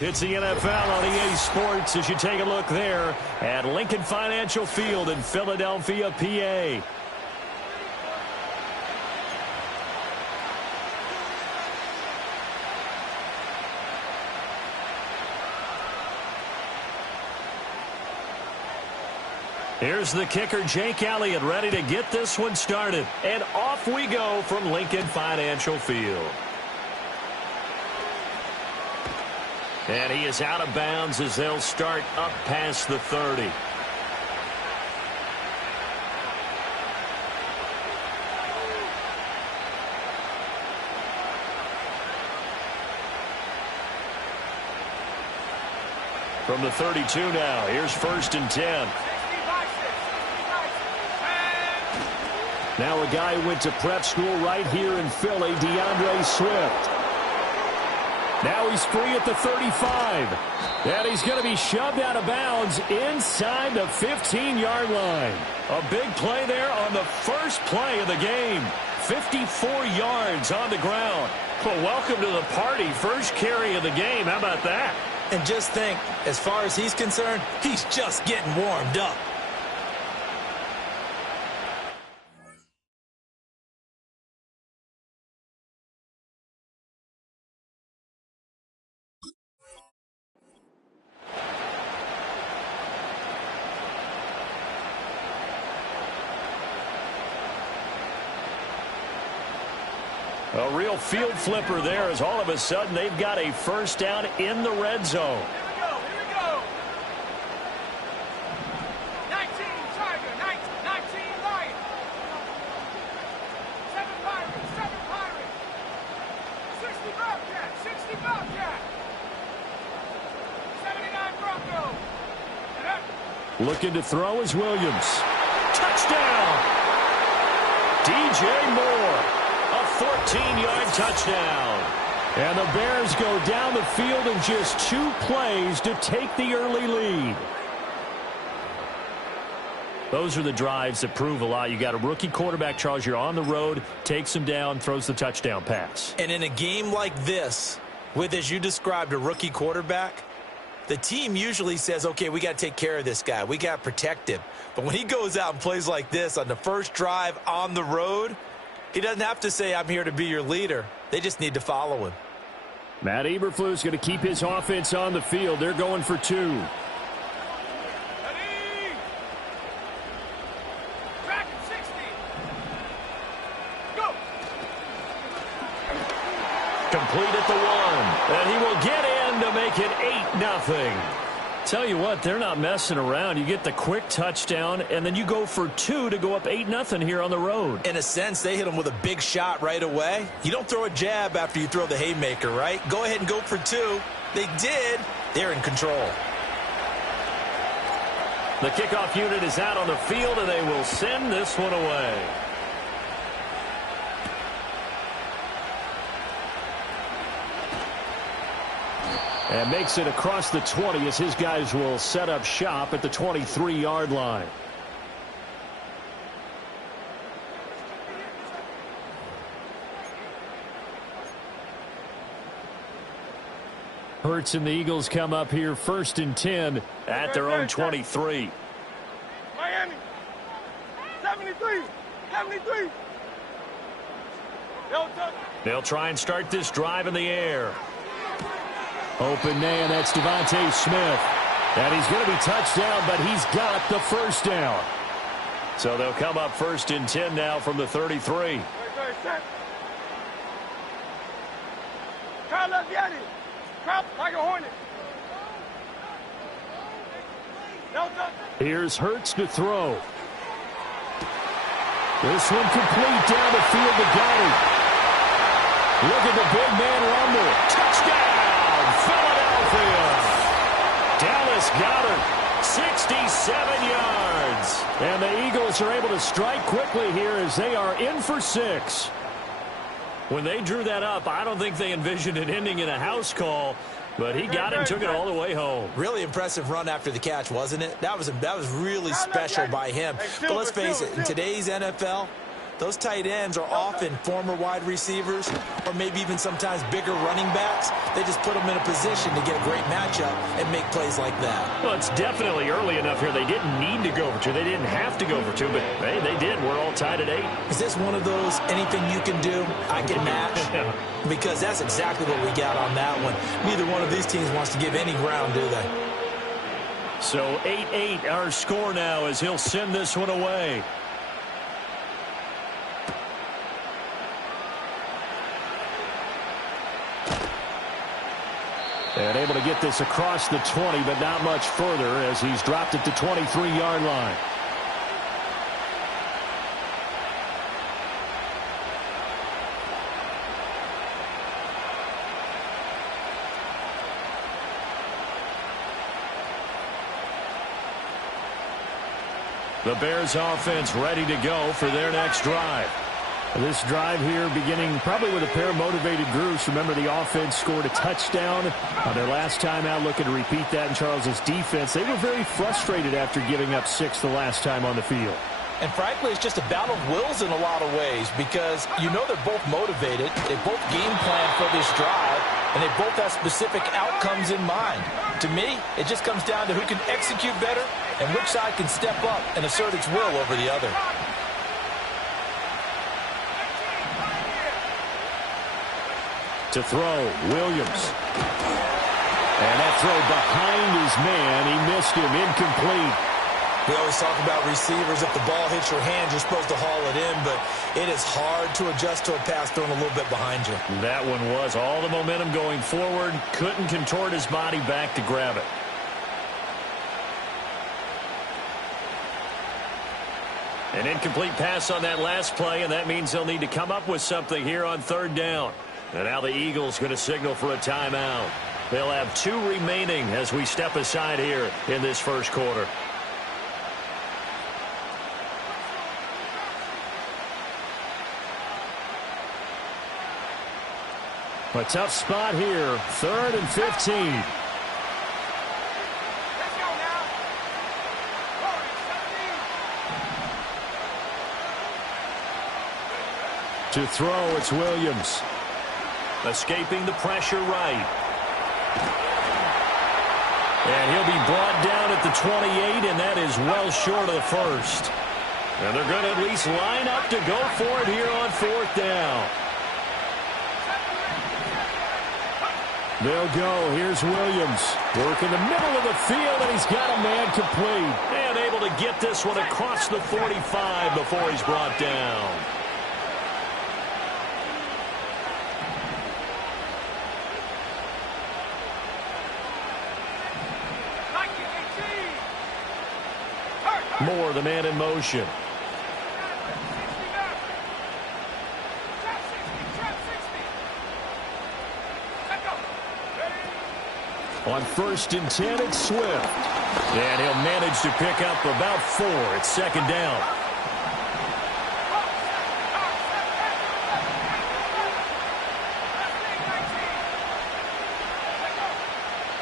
It's the NFL on EA Sports as you take a look there at Lincoln Financial Field in Philadelphia, PA. Here's the kicker, Jake Elliott, ready to get this one started. And off we go from Lincoln Financial Field. And he is out of bounds as they'll start up past the 30. From the 32 now, here's 1st and 10. Now a guy who went to prep school right here in Philly, DeAndre Swift. Now he's free at the 35. And he's going to be shoved out of bounds inside the 15-yard line. A big play there on the first play of the game. 54 yards on the ground. Well, welcome to the party. First carry of the game. How about that? And just think, as far as he's concerned, he's just getting warmed up. A real field flipper there as all of a sudden they've got a first down in the red zone. Here we go. 19 Tiger, 19 Lion. 7 Pirates. 60 Bobcat. 79 Bronco. Looking to throw is Williams. Touchdown! DJ Moore. A 14-yard touchdown. And the Bears go down the field in just 2 plays to take the early lead. Those are the drives that prove a lot. You got a rookie quarterback, Charles. You're on the road, takes him down, throws the touchdown pass. And in a game like this, with, as you described, a rookie quarterback, the team usually says, okay, we got to take care of this guy. We got to protect him. But when he goes out and plays like this on the first drive on the road, he doesn't have to say, I'm here to be your leader. They just need to follow him. Matt Eberflus going to keep his offense on the field. They're going for 2. Ready? Track 60. Go. Complete at the 1. And he will get in to make it 8-0. Tell you what, they're not messing around. You get the quick touchdown, and then you go for 2 to go up 8-0 here on the road. In a sense, they hit him with a big shot right away. You don't throw a jab after you throw the haymaker, right? Go ahead and go for 2. They did. They're in control. The kickoff unit is out on the field, and they will send this one away. And makes it across the 20 as his guys will set up shop at the 23-yard line. Hurts and the Eagles come up here 1st and 10 at their own 23. Miami. 73. They'll try and start this drive in the air. Open man, that's Devontae Smith. And he's going to be touched down, but he's got the first down. So they'll come up 1st and 10 now from the 33. Kyle Lafayette. Crop like a hornet. Here's Hurts to throw. This one complete down the field to Goddard. Look at the big man rumble. Touchdown! Philadelphia. Dallas Goedert, 67 yards. And the Eagles are able to strike quickly here as they are in for 6. When they drew that up, I don't think they envisioned it ending in a house call, but he got it and took it all the way home. Really impressive run after the catch, wasn't it? That was really special by him. But let's face it, in today's NFL, Those tight ends are often former wide receivers or maybe even sometimes bigger running backs. They just put them in a position to get a great matchup and make plays like that. Well, it's definitely early enough here. They didn't need to go for two. They didn't have to go for two, but hey, they did. We're all tied at 8. Is this one of those anything you can do, I can match? Because that's exactly what we got on that one. Neither one of these teams wants to give any ground, do they? So 8-8 our score now as he'll send this one away. And able to get this across the 20, but not much further as he's dropped at the 23-yard line. The Bears offense ready to go for their next drive. This drive here beginning probably with a pair of motivated groups. Remember, the offense scored a touchdown on their last time out. Looking to repeat that in Charles's defense. They were very frustrated after giving up 6 the last time on the field. And frankly, it's just a battle of wills in a lot of ways because you know they're both motivated. They both game plan for this drive, and they both have specific outcomes in mind. To me, it just comes down to who can execute better and which side can step up and assert its will over the other. To throw, Williams. And that throw behind his man. He missed him, incomplete. We always talk about receivers. If the ball hits your hand, you're supposed to haul it in, but it is hard to adjust to a pass thrown a little bit behind you. That one was all the momentum going forward. Couldn't contort his body back to grab it. An incomplete pass on that last play, and that means they'll need to come up with something here on 3rd down. And now the Eagles going to signal for a timeout. They'll have 2 remaining as we step aside here in this first quarter. A tough spot here. 3rd and 15. Let's go now. To throw, it's Williams. Escaping the pressure right. And he'll be brought down at the 28, and that is well short of the first. And they're going to at least line up to go for it here on 4th down. They'll go. Here's Williams. Work in the middle of the field, and he's got a man complete. And able to get this one across the 45 before he's brought down. Moore, the man in motion. On 1st and 10, it's Swift. And he'll manage to pick up about 4. It's 2nd down.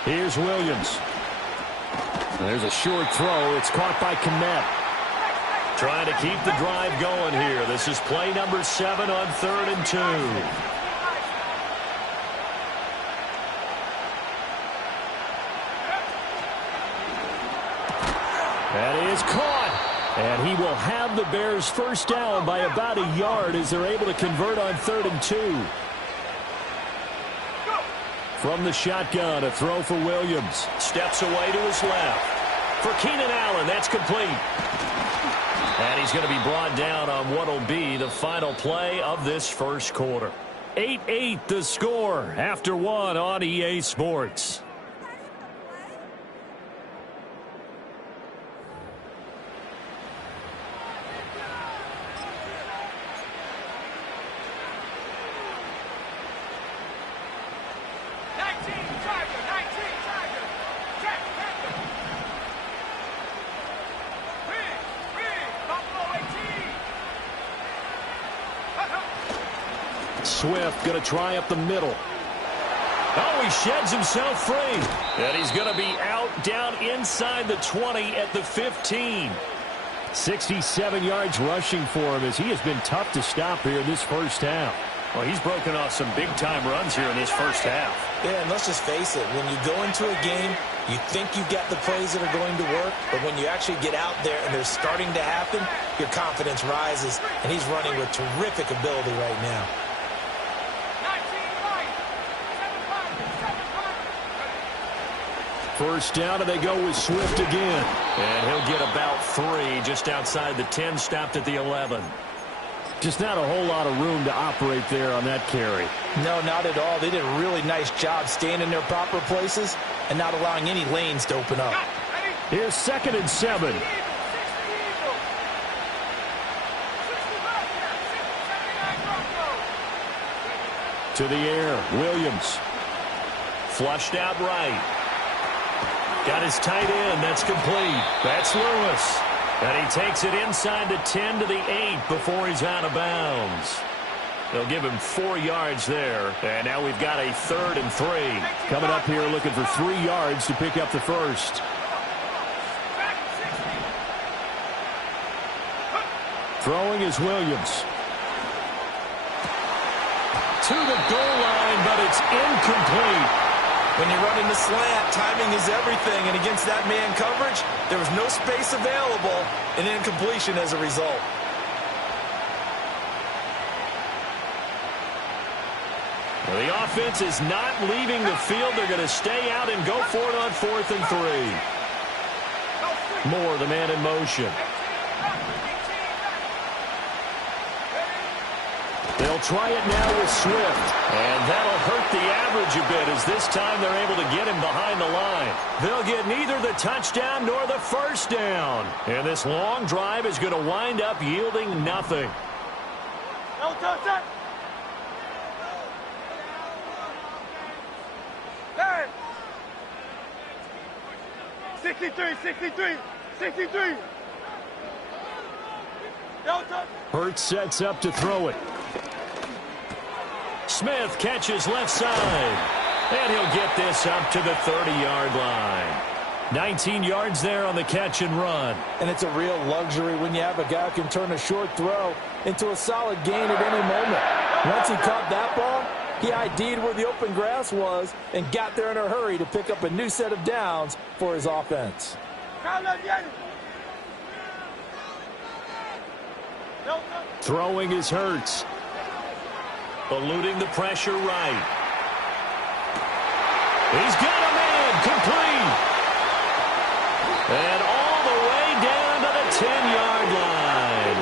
Here's Williams. There's a short throw. It's caught by Kmet. Trying to keep the drive going here. This is play number 7 on 3rd and 2. That is caught. And he will have the Bears first down by about a yard as they're able to convert on 3rd and 2. From the shotgun, a throw for Williams. Steps away to his left. For Keenan Allen, that's complete. And he's going to be brought down on what will be the final play of this first quarter. 8-8 the score after 1 on EA Sports. Swift going to try up the middle. Oh, he sheds himself free. And he's going to be out down inside the 20 at the 15. 67 yards rushing for him as he has been tough to stop here in this first half. Well, he's broken off some big-time runs here in this first half. Yeah, and let's just face it. When you go into a game, you think you've got the plays that are going to work, but when you actually get out there and they're starting to happen, your confidence rises, and he's running with terrific ability right now. 19 First down, and they go with Swift again. And he'll get about 3 just outside the 10, stopped at the 11. Just not a whole lot of room to operate there on that carry. No, not at all. They did a really nice job staying in their proper places and not allowing any lanes to open up. Here's 2nd and 7. To the air, Williams. Flushed out right. Got his tight end. That's complete. That's Lewis. And he takes it inside the 10 to the 8 before he's out of bounds. They'll give him 4 yards there. And now we've got a 3rd and 3. Coming up here looking for 3 yards to pick up the first. Throwing is Williams. To the goal line, but it's incomplete. When you're running the slant, timing is everything, and against that man coverage, there was no space available, and incompletion as a result. Well, the offense is not leaving the field. They're going to stay out and go for it on 4th and 3. Moore, the man in motion. They'll try it now with Swift. And that'll hurt the average a bit as this time they're able to get him behind the line. They'll get neither the touchdown nor the first down. And this long drive is going to wind up yielding nothing. No touchdown. 63. No touch. Hurts sets up to throw it. Smith catches left side. And he'll get this up to the 30-yard line. 19 yards there on the catch and run. And it's a real luxury when you have a guy who can turn a short throw into a solid gain at any moment. Once he caught that ball, he ID'd where the open grass was and got there in a hurry to pick up a new set of downs for his offense. Throwing is Hurts. Eluding the pressure right. He's got a man complete. And all the way down to the 10-yard line.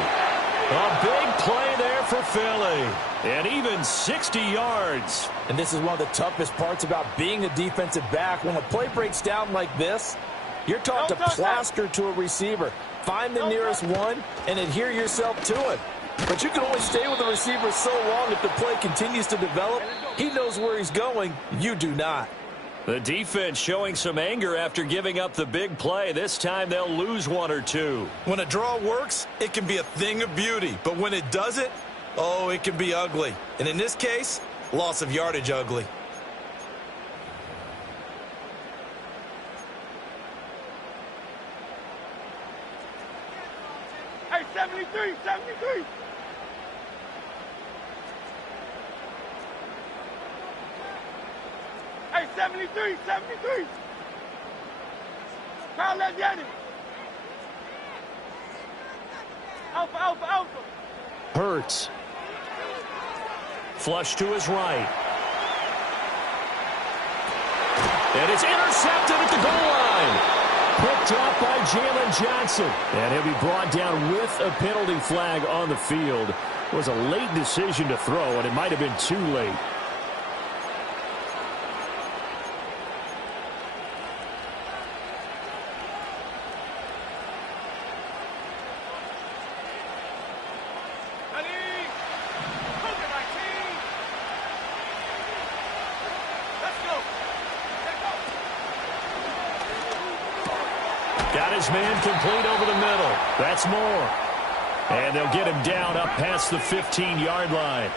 A big play there for Philly. And even 60 yards. And this is one of the toughest parts about being a defensive back. When a play breaks down like this, you're taught to plaster to a receiver. Find the nearest one and adhere yourself to it. But you can only stay with the receiver so long if the play continues to develop. He knows where he's going. You do not. The defense showing some anger after giving up the big play. This time they'll lose 1 or 2. When a draw works, it can be a thing of beauty. But when it doesn't, oh, it can be ugly. And in this case, loss of yardage ugly. Hey, 73. Hey, 73. Crowd, let's get it. Alpha. Hurts. Flush to his right. And it's intercepted at the goal line. Picked up by Jalen Johnson. And he'll be brought down with a penalty flag on the field. It was a late decision to throw, and it might have been too late. Got his man complete over the middle. That's Moore. And they'll get him down up past the 15-yard line.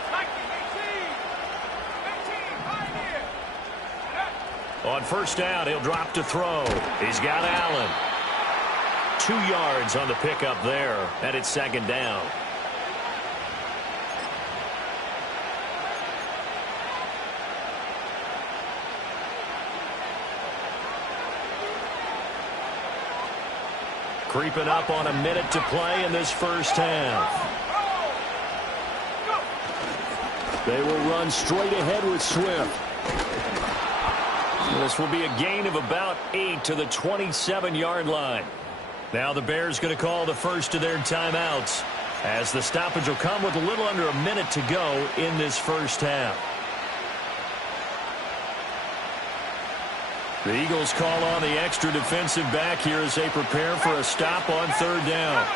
On first down, he'll drop to throw. He's got Allen. 2 yards on the pickup there, and it's second down. Creeping up on a minute to play in this first half. They will run straight ahead with Swift. This will be a gain of about 8 to the 27-yard line. Now the Bears going to call the first of their timeouts, as the stoppage will come with a little under a minute to go in this first half. The Eagles call on the extra defensive back here as they prepare for a stop on third down.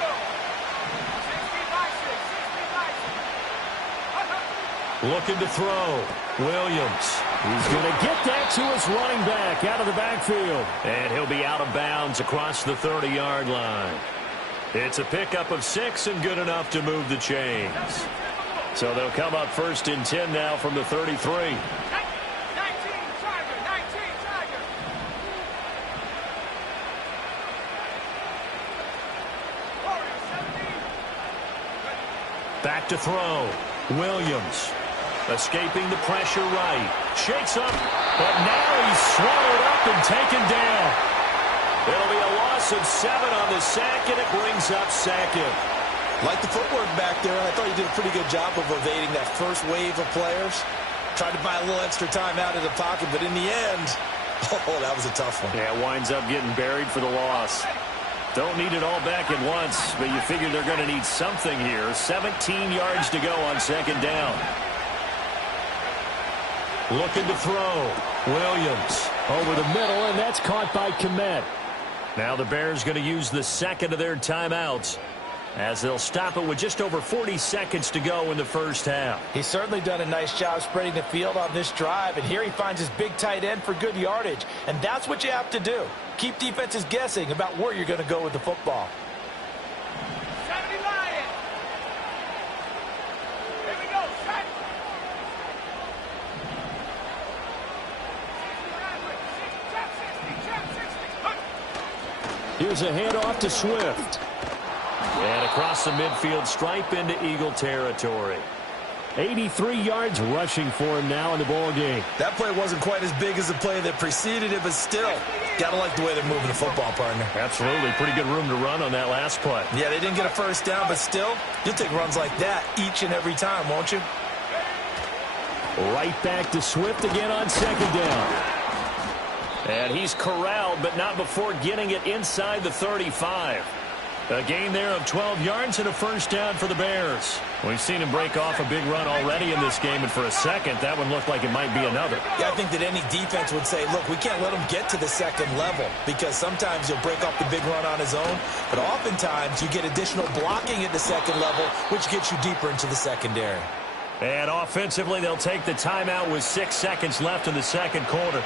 Looking to throw. Williams. He's going to get that to his running back out of the backfield. And he'll be out of bounds across the 30-yard line. It's a pickup of 6 and good enough to move the chains. So they'll come up first and 10 now from the 33. Back to throw. Williams. Escaping the pressure right. Shakes up, but now he's swallowed up and taken down. It'll be a loss of 7 on the sack, and it brings up second. Like the footwork back there, I thought you did a pretty good job of evading that first wave of players. Tried to buy a little extra time out of the pocket, but in the end, oh, that was a tough one. Yeah, winds up getting buried for the loss. Don't need it all back at once, but you figure they're going to need something here. 17 yards to go on second down. Looking to throw. Williams over the middle, and that's caught by Kmet. Now the Bears going to use the second of their timeouts, as they'll stop it with just over 40 seconds to go in the first half. He's certainly done a nice job spreading the field on this drive, and here he finds his big tight end for good yardage. And that's what you have to do. Keep defenses guessing about where you're going to go with the football. Here's a handoff to Swift. And across the midfield stripe into Eagle territory. 83 yards rushing for him now in the ball game. That play wasn't quite as big as the play that preceded it, but still, gotta like the way they're moving the football, partner. Absolutely. Pretty good room to run on that last play. Yeah, they didn't get a first down, but still, you'll take runs like that each and every time, won't you? Right back to Swift again on second down. And he's corralled, but not before getting it inside the 35. A gain there of 12 yards and a first down for the Bears. We've seen him break off a big run already in this game, and for a second, that one looked like it might be another. Yeah, I think that any defense would say, look, we can't let him get to the second level, because sometimes he'll break off the big run on his own, but oftentimes you get additional blocking at the second level, which gets you deeper into the secondary. And offensively, they'll take the timeout with 6 seconds left in the second quarter.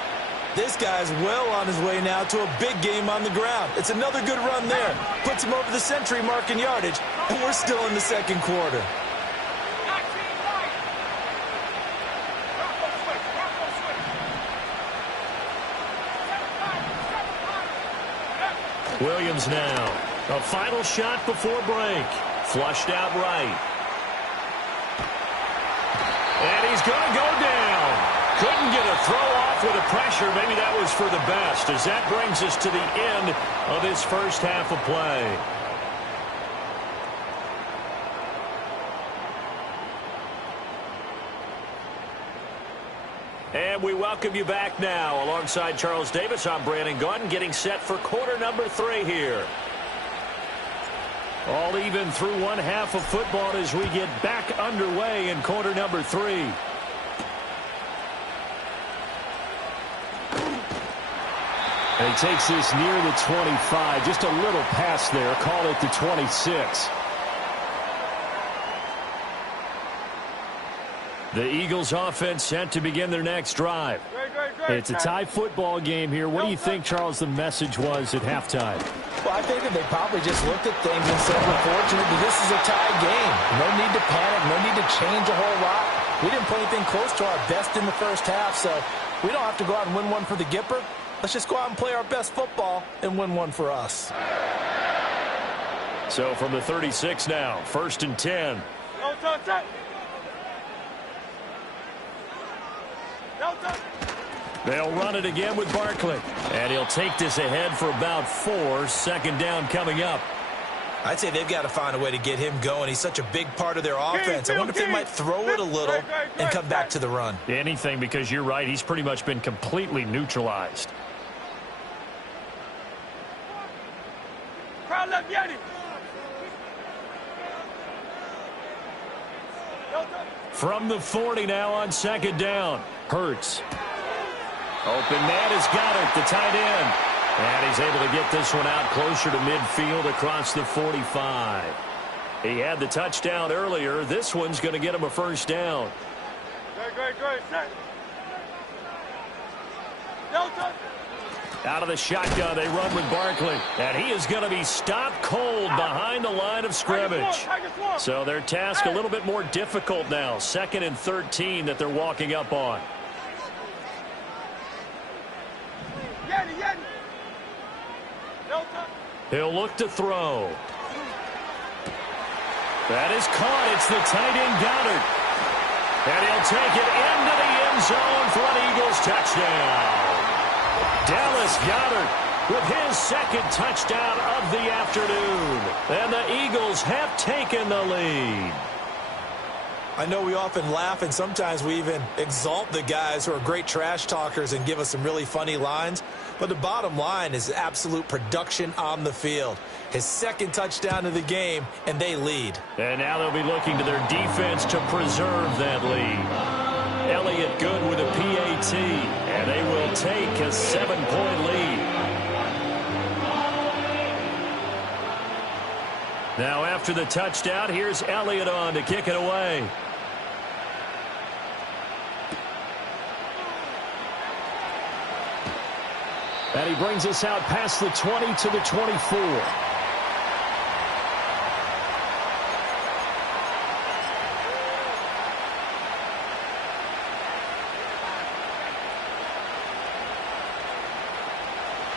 This guy's well on his way now to a big game on the ground. It's another good run there. Puts him over the century mark in yardage, and we're still in the second quarter. Williams now. A final shot before break. Flushed out right. And he's going to go down. Couldn't get a throw off with the pressure. Maybe that was for the best, as that brings us to the end of this first half of play. And we welcome you back now. Alongside Charles Davis, I'm Brandon Gaudin, getting set for quarter number 3 here. All even through one half of football as we get back underway in quarter number 3. And he takes this near the 25. Just a little pass there. Call it the 26. The Eagles offense set to begin their next drive. It's a tie football game here. What do you think, Charles, the message was at halftime? Well, I think that they probably just looked at things and said, we're fortunate that this is a tie game. No need to panic. No need to change a whole lot. We didn't play anything close to our best in the first half, so we don't have to go out and win one for the Gipper. Let's just go out and play our best football and win one for us. So from the 36 now, 1st and 10. No touch. No touch. They'll run it again with Barkley. And he'll take this ahead for about 4. 2nd down coming up. I'd say they've got to find a way to get him going. He's such a big part of their offense. I wonder if they might throw it a little and come back to the run. Anything, because you're right. He's pretty much been completely neutralized. Crowd left, Yanni. No touch. From the 40 now on 2nd down. Hurts. Open man has got it, the tight end. And he's able to get this one out closer to midfield across the 45. He had the touchdown earlier. This one's going to get him a 1st down. Great. Set. No touch. Out of the shotgun, they run with Barkley. And he is going to be stopped cold behind the line of scrimmage. So their task a little bit more difficult now. 2nd and 13 that they're walking up on. Yanni. No touch. He'll look to throw. That is caught. It's the tight end Goddard. And he'll take it into the end zone for an Eagles touchdown. Dallas Goedert with his 2nd touchdown of the afternoon. And the Eagles have taken the lead. I know we often laugh, and sometimes we even exalt the guys who are great trash talkers and give us some really funny lines. But the bottom line is absolute production on the field. His 2nd touchdown of the game, and they lead. And now they'll be looking to their defense to preserve that lead. Elliott good with a PAT, and they will take a 7-point lead. Now after the touchdown, here's Elliott on to kick it away. And he brings us out past the 20 to the 24.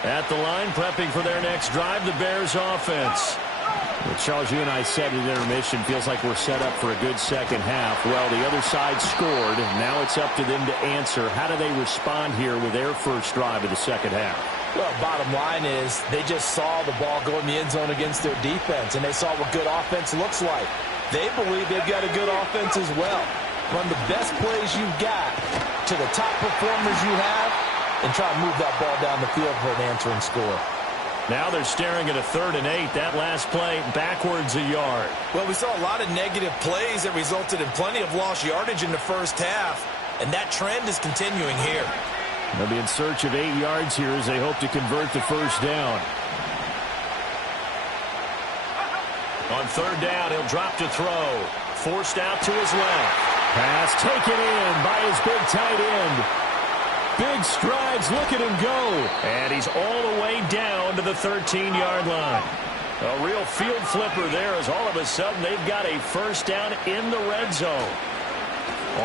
At the line, prepping for their next drive, the Bears offense. Well, Charles, you and I said at intermission, feels like we're set up for a good second half. Well, the other side scored. Now it's up to them to answer. How do they respond here with their first drive of the second half? Well, bottom line is they just saw the ball go in the end zone against their defense, and they saw what good offense looks like. They believe they've got a good offense as well. Run the best plays you've got to the top performers you have and try to move that ball down the field for an answering score. Now they're staring at a 3rd and 8. That last play backwards a yard. Well, we saw a lot of negative plays that resulted in plenty of lost yardage in the first half, and that trend is continuing here. They'll be in search of 8 yards here as they hope to convert the 1st down. On 3rd down, he'll drop to throw. Forced out to his left. Pass taken in by his big tight end. Big strides, look at him go. And he's all the way down to the 13-yard line. A real field flipper there as all of a sudden they've got a 1st down in the red zone.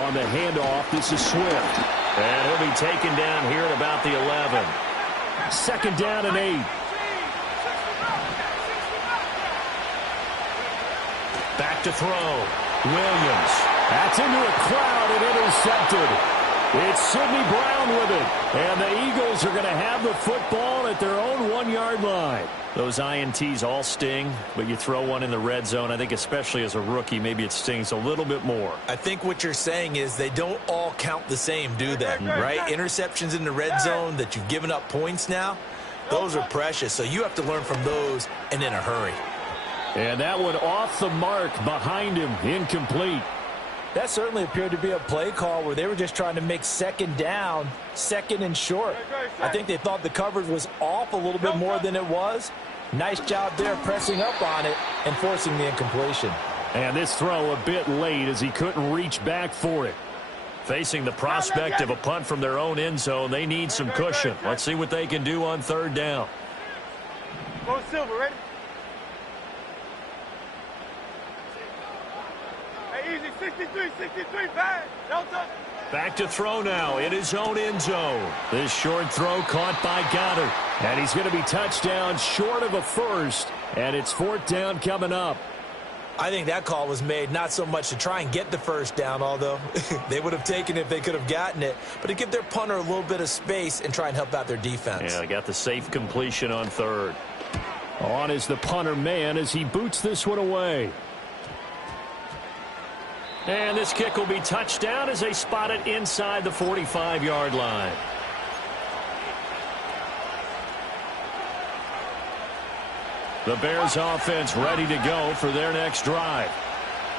On the handoff, this is Swift. And he'll be taken down here at about the 11. 2nd down and 8. Back to throw. Williams. That's into a crowd and intercepted. It's Sidney Brown with it. And the Eagles are going to have the football at their own 1-yard line. Those INTs all sting, but you throw one in the red zone, I think especially as a rookie, maybe it stings a little bit more. I think what you're saying is they don't all count the same, do they? Right? Interceptions in the red zone that you've given up points now, those are precious. So you have to learn from those and in a hurry. And that one off the mark behind him, incomplete. That certainly appeared to be a play call where they were just trying to make 2nd down, 2nd and short. I think they thought the coverage was off a little bit more than it was. Nice job there pressing up on it and forcing the incompletion. And this throw a bit late as he couldn't reach back for it. Facing the prospect of a punt from their own end zone, they need some cushion. Let's see what they can do on 3rd down. Go Silver, ready? Hey, easy, 63, pass. No touch. Back to throw now in his own end zone. This short throw caught by Goddard. And he's going to be touched down short of a 1st. And it's fourth down coming up. I think that call was made not so much to try and get the first down, although they would have taken it if they could have gotten it, but to give their punter a little bit of space and try and help out their defense. Yeah, they got the safe completion on third. On is the punter man as he boots this one away. And this kick will be touchdown as they spot it inside the 45-yard line. The Bears offense ready to go for their next drive.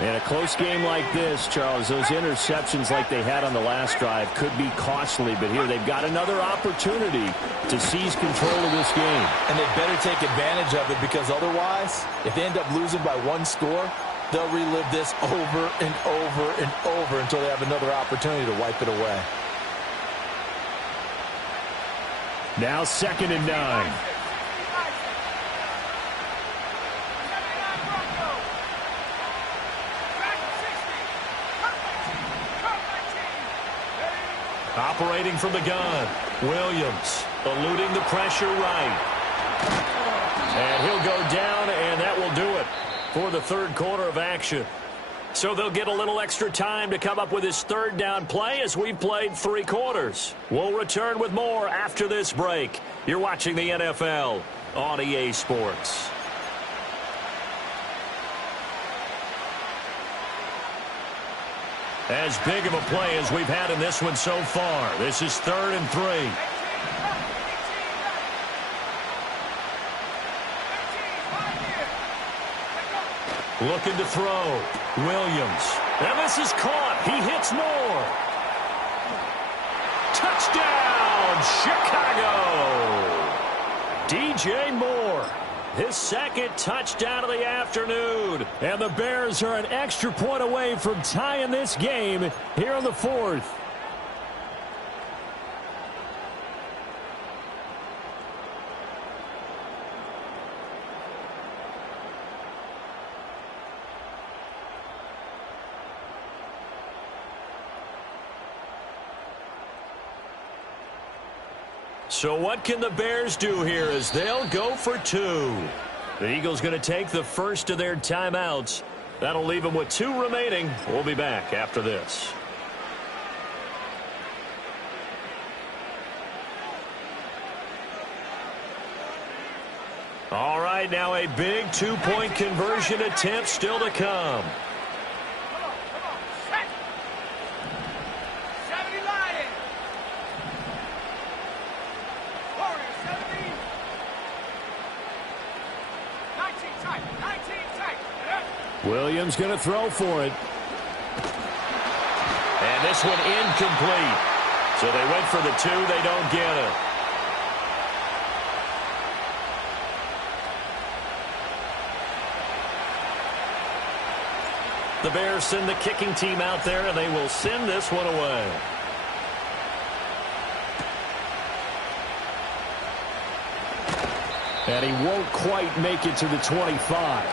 In a close game like this, Charles, those interceptions like they had on the last drive could be costly, but here they've got another opportunity to seize control of this game. And they better take advantage of it, because otherwise, if they end up losing by one score, they'll relive this over and over and over until they have another opportunity to wipe it away. Now 2nd and 9. Operating from the gun, Williams eluding the pressure right. And he'll go down, and that will do it for the third quarter of action. So they'll get a little extra time to come up with his third down play as we've played 3 quarters. We'll return with more after this break. You're watching the NFL on EA Sports. As big of a play as we've had in this one so far. This is 3rd and 3. Looking to throw. Williams. And this is caught. He hits Moore. Touchdown, Chicago. DJ Moore. His 2nd touchdown of the afternoon. And the Bears are an extra point away from tying this game here in the 4th. So what can the Bears do here as they'll go for 2? The Eagles going to take the first of their timeouts. That'll leave them with 2 remaining. We'll be back after this. All right, now a big 2-point conversion attempt still to come. Williams going to throw for it. And this one incomplete. So they went for the 2. They don't get it. The Bears send the kicking team out there, and they will send this one away. And he won't quite make it to the 25.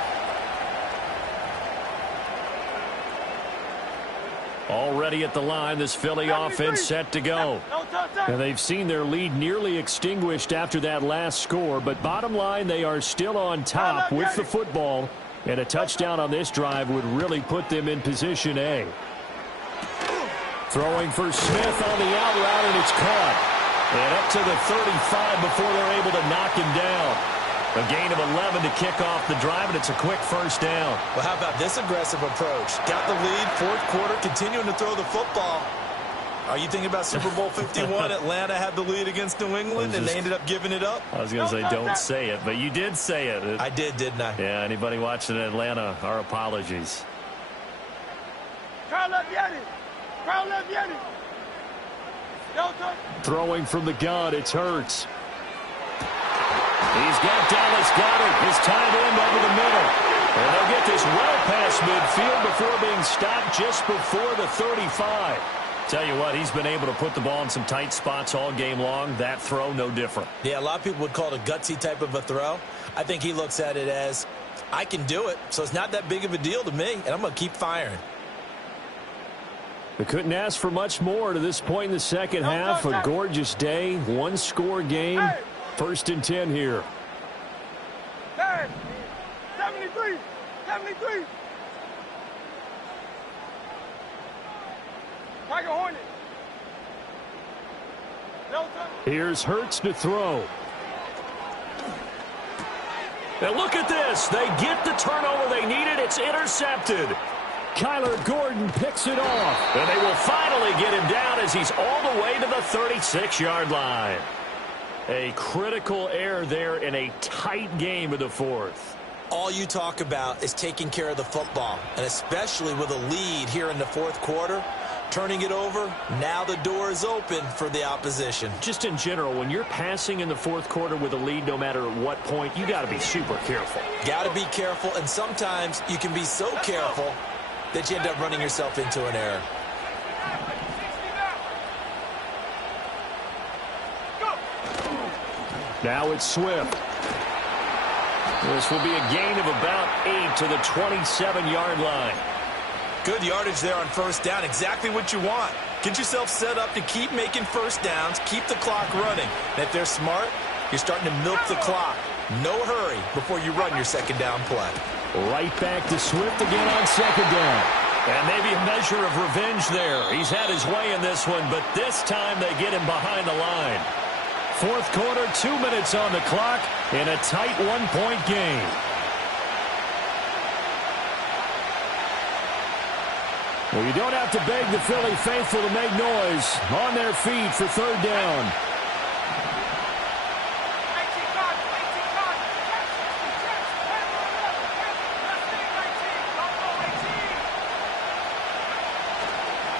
Already at the line, this Philly offense set to go. And they've seen their lead nearly extinguished after that last score, but bottom line, they are still on top with the football, and a touchdown on this drive would really put them in position A. Throwing for Smith on the out route, and it's caught. And up to the 35 before they're able to knock him down. A gain of 11 to kick off the drive, and it's a quick first down. Well, how about this aggressive approach? Got the lead, 4th quarter, continuing to throw the football. Are you thinking about Super Bowl 51? Atlanta had the lead against New England, and they ended up giving it up? I was going to say, don't say it, but you did say it. I did, didn't I? Yeah, anybody watching Atlanta, our apologies. Throwing from the gun, it's Hurts. He's got Dallas Goedert, his tight end over the middle. And they'll get this well past midfield before being stopped just before the 35. Tell you what, he's been able to put the ball in some tight spots all game long. That throw, no different. Yeah, a lot of people would call it a gutsy type of a throw. I think he looks at it as, I can do it, so it's not that big of a deal to me, and I'm going to keep firing. They couldn't ask for much more to this point in the second half. A gorgeous day, 1-score game. 1st and 10 here. 73. Tiger Hornet. Delta. Here's Hurts to throw. And look at this. They get the turnover they needed. It's intercepted. Kyler Gordon picks it off. And they will finally get him down as he's all the way to the 36-yard line. A critical error there in a tight game of the fourth. All you talk about is taking care of the football, and especially with a lead here in the fourth quarter, turning it over, now the door is open for the opposition. Just in general, when you're passing in the fourth quarter with a lead, no matter at what point, you got to be super careful. Got to be careful, and sometimes you can be so careful that you end up running yourself into an error. Now it's Swift. This will be a gain of about 8 to the 27-yard line. Good yardage there on first down. Exactly what you want. Get yourself set up to keep making first downs, keep the clock running. And if they're smart, you're starting to milk the clock. No hurry before you run your second down play. Right back to Swift again on second down. And maybe a measure of revenge there. He's had his way in this one, but this time they get him behind the line. Fourth quarter, 2 minutes on the clock in a tight one-point game. Well, you don't have to beg the Philly faithful to make noise. On their feet for third down.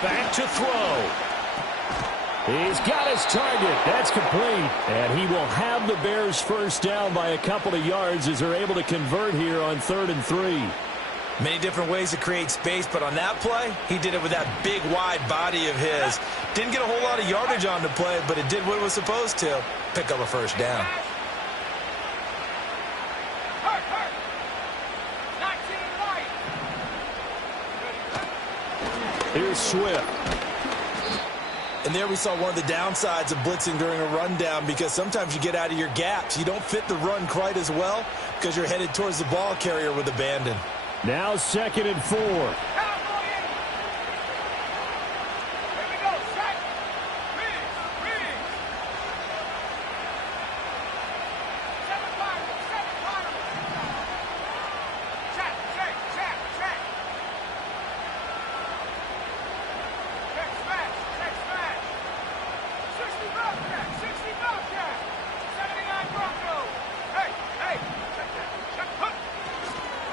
Back to throw. He's got his target. That's complete. And he will have the Bears first down by a couple of yards as they're able to convert here on 3rd and 3. Many different ways to create space, but on that play, he did it with that big, wide body of his. Didn't get a whole lot of yardage on the play, but it did what it was supposed to. Pick up a first down. Here's Swift. And there we saw one of the downsides of blitzing during a rundown, because sometimes you get out of your gaps. You don't fit the run quite as well because you're headed towards the ball carrier with abandon. Now 2nd and 4.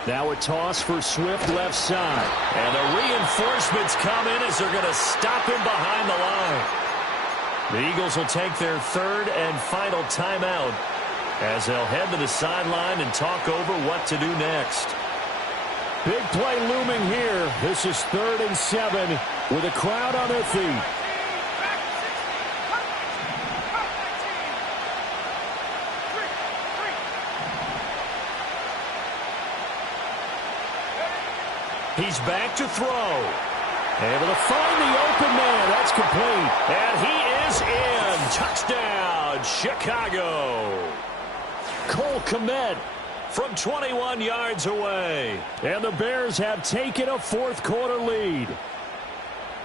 Now a toss for Swift left side. And the reinforcements come in as they're going to stop him behind the line. The Eagles will take their 3rd and final timeout as they'll head to the sideline and talk over what to do next. Big play looming here. This is 3rd and 7 with a crowd on their feet. He's back to throw. Able to find the open man. That's complete. And he is in. Touchdown, Chicago. Cole Kmet from 21 yards away. And the Bears have taken a fourth quarter lead.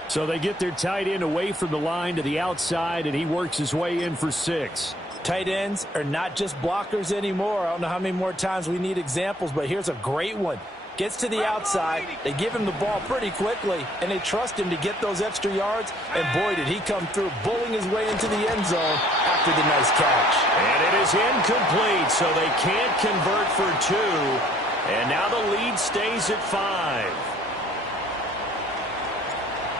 So they get their tight end away from the line to the outside, and he works his way in for 6. Tight ends are not just blockers anymore. I don't know how many more times we need examples, but here's a great one. Gets to the outside, they give him the ball pretty quickly, and they trust him to get those extra yards, and boy, did he come through, bowling his way into the end zone after the nice catch. And it is incomplete, so they can't convert for 2, and now the lead stays at 5.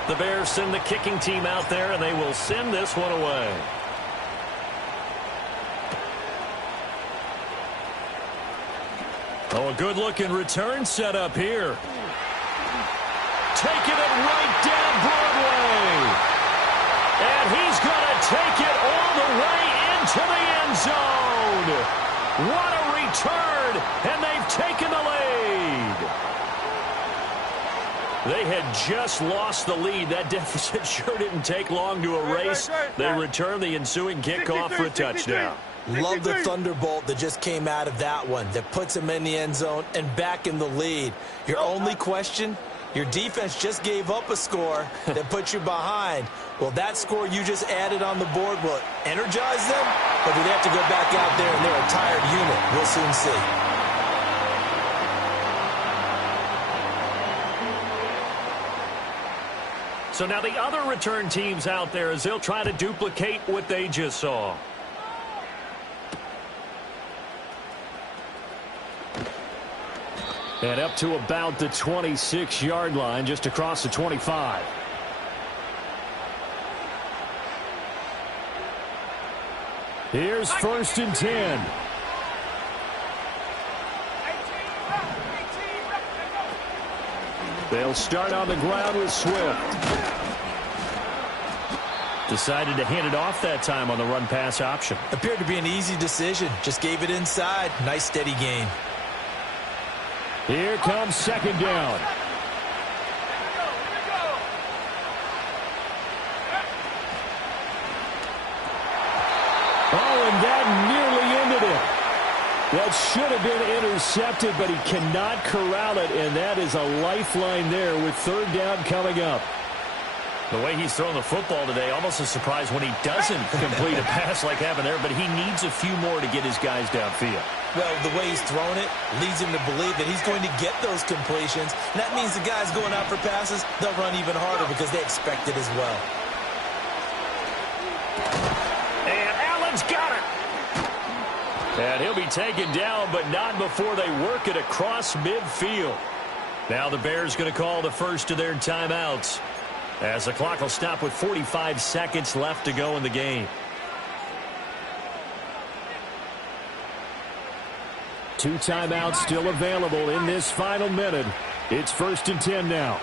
The Bears send the kicking team out there, and they will send this one away. Oh, a good-looking return set up here. Taking it right down Broadway. And he's going to take it all the way into the end zone. What a return, and they've taken the lead. They had just lost the lead. That deficit sure didn't take long to erase. They return the ensuing kickoff for a touchdown. Love the thunderbolt that just came out of that one that puts him in the end zone and back in the lead. Your only question, your defense just gave up a score that put you behind. Well, that score you just added on the board will energize them, or do they have to go back out there and they're a tired unit? We'll soon see. So now the other return teams out there as they'll try to duplicate what they just saw. And up to about the 26-yard line, just across the 25. Here's 1st and 10. They'll start on the ground with Swift. Decided to hand it off that time on the run-pass option. Appeared to be an easy decision. Just gave it inside. Nice steady gain. Here comes 2nd down. Oh, and that nearly ended it. That should have been intercepted, but he cannot corral it, and that is a lifeline there with 3rd down coming up. The way he's throwing the football today, almost a surprise when he doesn't complete a pass like happened there, but he needs a few more to get his guys downfield. Well, the way he's throwing it leads him to believe that he's going to get those completions. And that means the guys going out for passes, they'll run even harder because they expect it as well. And Allen's got it. And he'll be taken down, but not before they work it across midfield. Now the Bears going to call the first of their timeouts, as the clock will stop with 45 seconds left to go in the game. 2 timeouts still available in this final minute. It's 1st and 10 now.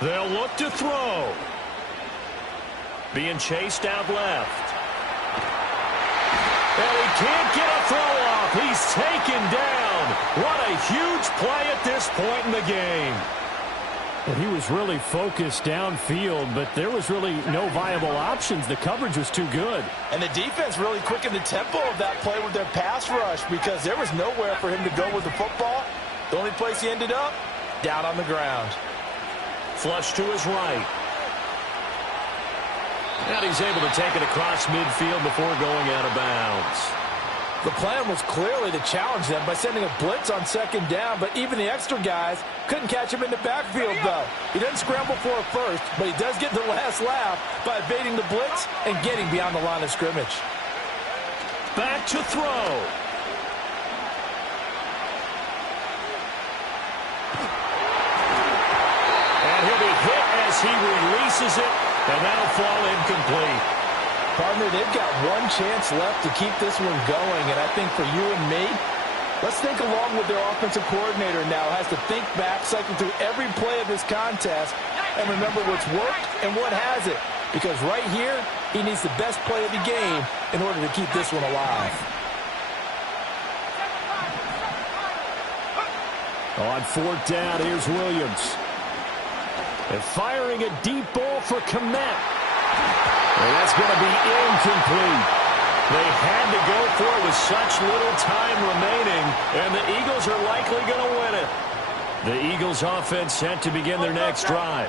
They'll look to throw. Being chased out left. And he can't get a throw off. He's taken down. What a huge play at this point in the game. Well, he was really focused downfield, but there was really no viable options. The coverage was too good. And the defense really quickened the tempo of that play with their pass rush because there was nowhere for him to go with the football. The only place he ended up, down on the ground. Flush to his right. And he's able to take it across midfield before going out of bounds. The plan was clearly to challenge them by sending a blitz on 2nd down, but even the extra guys couldn't catch him in the backfield, though. He doesn't scramble for it first, but he does get the last laugh by evading the blitz and getting beyond the line of scrimmage. Back to throw. And he'll be hit as he releases it, and that'll fall incomplete. Partner, they've got one chance left to keep this one going, and I think for you and me, let's think along with their offensive coordinator now. Has to think back, cycle through every play of this contest, and remember what's worked and what hasn't. Because right here, he needs the best play of the game in order to keep this one alive. On 4th down, here's Williams. And firing a deep ball for Kmet. And that's going to be incomplete. They had to go for it with such little time remaining, and the Eagles are likely going to win it. The Eagles offense set to begin their next drive.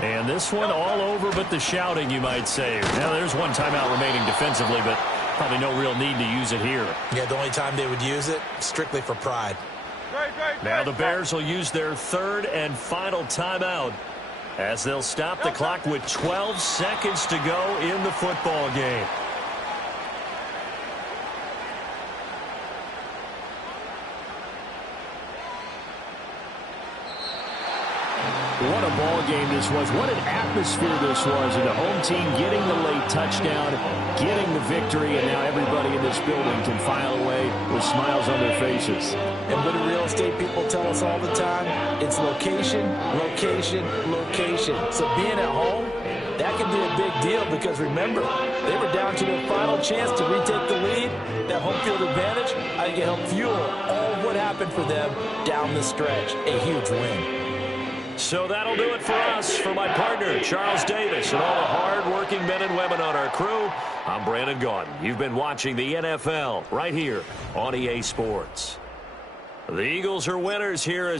And this one all over but the shouting, you might say. Now, there's one timeout remaining defensively, but probably no real need to use it here. Yeah, the only time they would use it, strictly for pride. Now the Bears will use their 3rd and final timeout, as they'll stop the clock with 12 seconds to go in the football game. What a ball game this was. What an atmosphere this was. And the home team getting the late touchdown, getting the victory, and now everybody in this building can file away with smiles on their faces. And what do real estate people tell us all the time? It's location, location, location. So being at home, That could be a big deal because, remember, they were down to their final chance to retake the lead. That home field advantage, I think it helped fuel all of what happened for them down the stretch. A huge win. So that'll do it for us. For my partner, Charles Davis, and all the hard-working men and women on our crew, I'm Brandon Gaudin. You've been watching the NFL right here on EA Sports. The Eagles are winners here.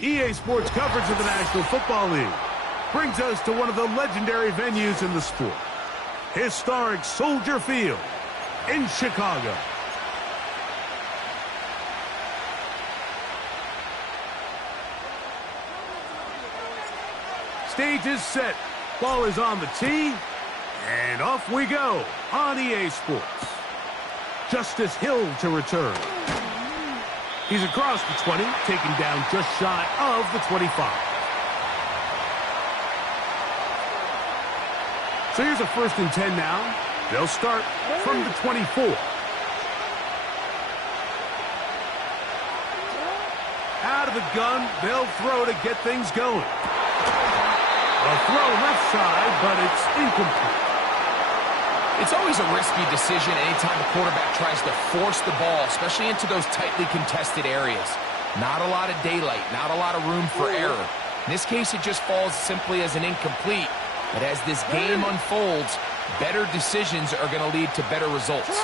EA Sports coverage of the National Football League brings us to one of the legendary venues in the sport. Historic Soldier Field in Chicago. Stage is set. Ball is on the tee. And off we go on EA Sports. Justice Hill to return. He's across the 20, taken down just shy of the 25. So here's a 1st and 10 now. They'll start from the 24. Out of the gun, they'll throw to get things going. A throw left side, but it's incomplete. It's always a risky decision anytime a quarterback tries to force the ball, especially into those tightly contested areas. Not a lot of daylight, not a lot of room for error. In this case, it just falls simply as an incomplete. But as this game unfolds, better decisions are going to lead to better results.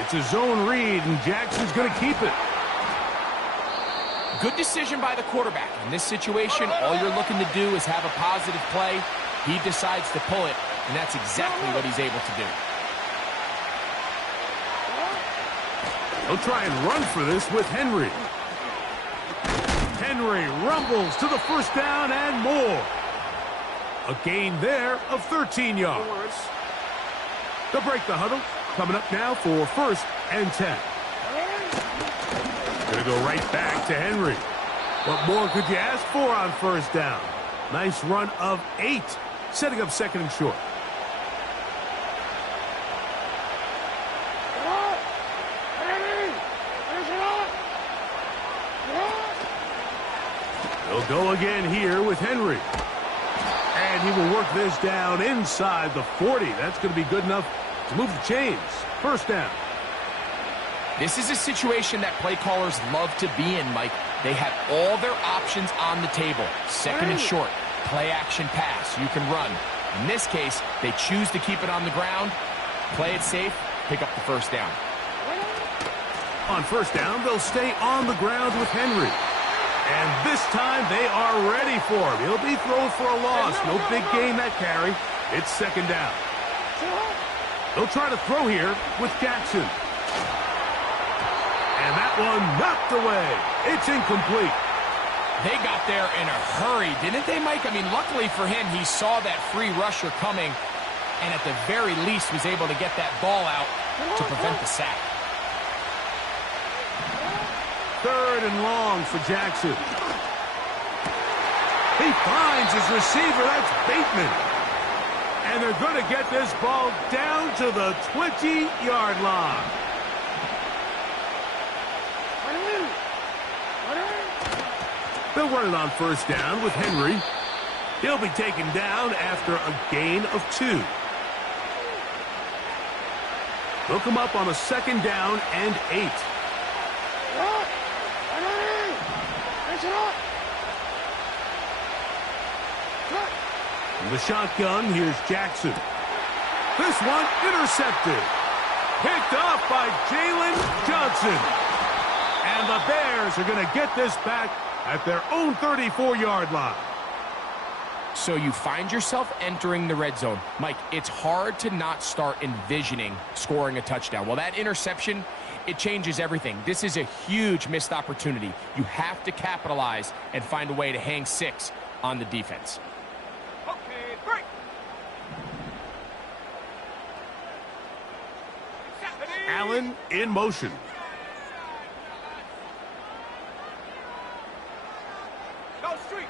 It's a zone read, and Jackson's going to keep it. Good decision by the quarterback. In this situation, all you're looking to do is have a positive play. He decides to pull it, and that's exactly what he's able to do. He'll try and run for this with Henry. Henry rumbles to the 1st down and more. A gain there of 13 yards. They'll break the huddle. Coming up now for 1st and 10. Gonna go right back to Henry. What more could you ask for on 1st down? Nice run of 8. Setting up 2nd and short. They'll go again here with Henry. And he will work this down inside the 40. That's going to be good enough to move the chains. 1st down. This is a situation that play callers love to be in, Mike. They have all their options on the table. 2nd and short. Play action pass. You can run. In this case, they choose to keep it on the ground, play it safe, pick up the 1st down. On 1st down, they'll stay on the ground with Henry. And this time, they are ready for him. He'll be thrown for a loss. No big gain that carry. It's 2nd down. They'll try to throw here with Jackson. And that one knocked away. It's incomplete. They got there in a hurry, didn't they, Mike? I mean, luckily for him, he saw that free rusher coming and at the very least was able to get that ball out to prevent the sack. 3rd and long for Jackson. He finds his receiver. That's Bateman. And they're going to get this ball down to the 20-yard line. They'll run it on 1st down with Henry. He'll be taken down after a gain of 2. They'll come up on a 2nd down and 8. In the shotgun, here's Jackson. This one intercepted. Picked off by Jalen Johnson. And the Bears are going to get this back at their own 34-yard line. So you find yourself entering the red zone. Mike, it's hard to not start envisioning scoring a touchdown. Well, that interception, it changes everything. This is a huge missed opportunity. You have to capitalize and find a way to hang 6 on the defense. Okay, break. Allen in motion. Go street.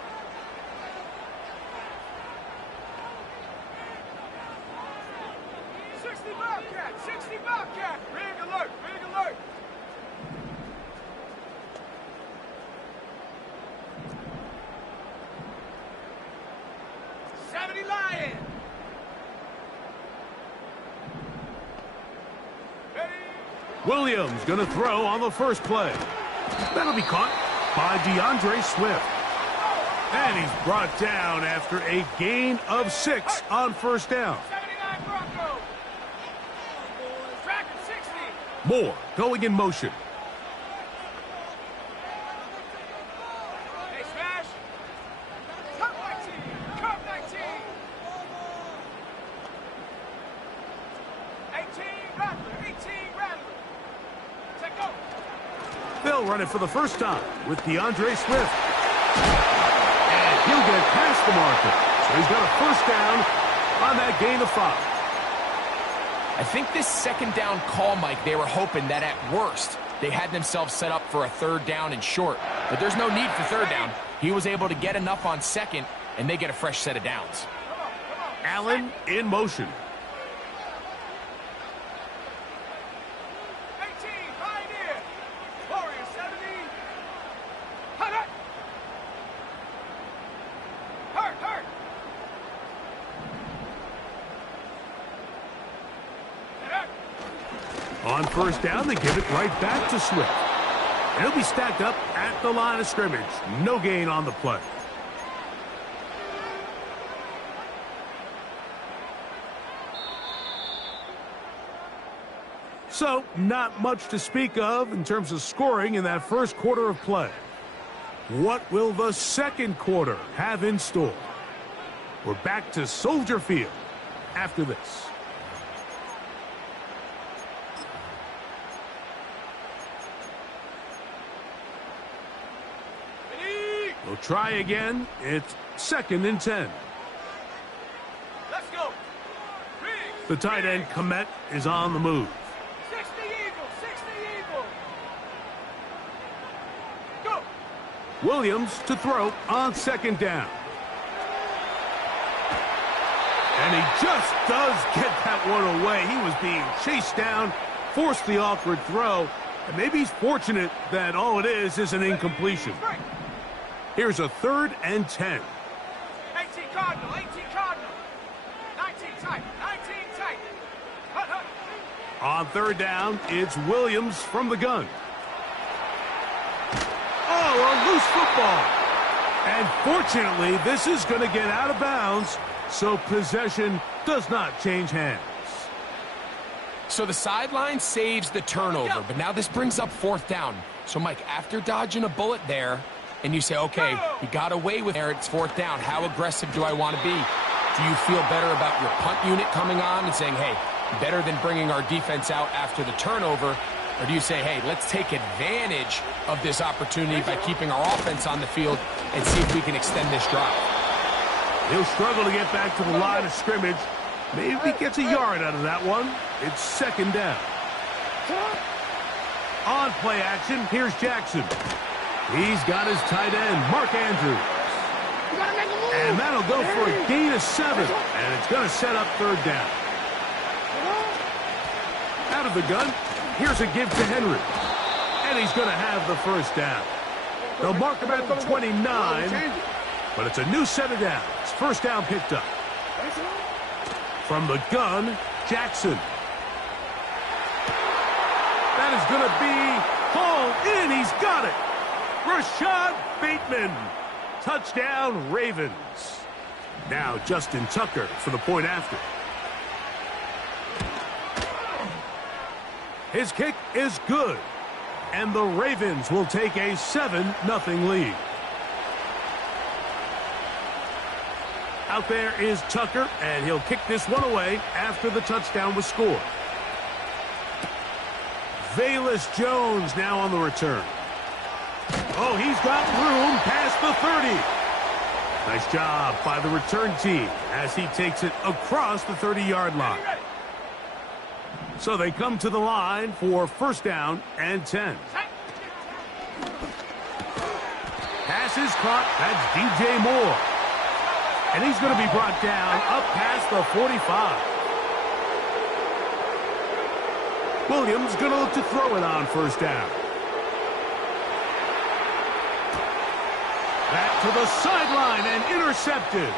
#60 Bobcat. Big alert, big alert. #70 Lion. Williams going to throw on the first play. That'll be caught by DeAndre Swift. And he's brought down after a gain of 6 on first down. 79 Bronco. Track at 60. Moore going in motion. Hey, smash. Cut 19. Cut 19. 18 Rattler. 18 Rattler. Take go. They'll run it for the first time with DeAndre Swift. And he'll get past the marker. So he's got a first down on that gain of 5. I think this second down call, Mike, they were hoping that at worst they had themselves set up for a third down and short. But there's no need for third down. He was able to get enough on second, and they get a fresh set of downs. Allen in motion. 18 Pioneer. Warrior 70. Hurt. Hurt. On first down, they give it right back to Swift. And he'll be stacked up at the line of scrimmage. No gain on the play. So, not much to speak of in terms of scoring in that first quarter of play. What will the second quarter have in store? We're back to Soldier Field after this. We'll try again. It's 2nd and 10. Let's go. The tight end, Komet, is on the move. 60 Eagle. 60 Eagle. Go. Williams to throw on 2nd down. And he just does get that one away. He was being chased down, forced the awkward throw, and maybe he's fortunate that all it is an incompletion. Here's a 3rd and 10. 18 Cardinal. 18 Cardinal. 19 tight. 19 tight. Hut. On 3rd down, it's Williams from the gun. Oh, a loose football. And fortunately, this is going to get out of bounds, so possession does not change hands. So the sideline saves the turnover, but now this brings up 4th down. So, Mike, after dodging a bullet there, and you say, okay, you got away with it, it's 4th down. How aggressive do I want to be? Do you feel better about your punt unit coming on and saying, hey, better than bringing our defense out after the turnover? Or do you say, hey, let's take advantage of this opportunity by keeping our offense on the field and see if we can extend this drive? He'll struggle to get back to the line of scrimmage. Maybe he gets a yard out of that one. It's 2nd down. On play action, here's Jackson. He's got his tight end, Mark Andrews. And that'll go for a gain of 7. And it's going to set up 3rd down. Out of the gun, here's a give to Henry. And he's going to have the first down. They'll mark him at the 29. But it's a new set of downs. First down picked up. From the gun, Jackson. That is going to be hauled in. He's got it. Rashad Bateman. Touchdown, Ravens. Now Justin Tucker for the point after. His kick is good. And the Ravens will take a 7-0 lead. Out there is Tucker, and he'll kick this one away after the touchdown was scored. Velus Jones now on the return. Oh, he's got room past the 30. Nice job by the return team as he takes it across the 30-yard line. So they come to the line for first down and 10. Pass is caught. That's DJ Moore. And he's going to be brought down up past the 45. Williams going to look to throw it on first down. Back to the sideline and intercepted.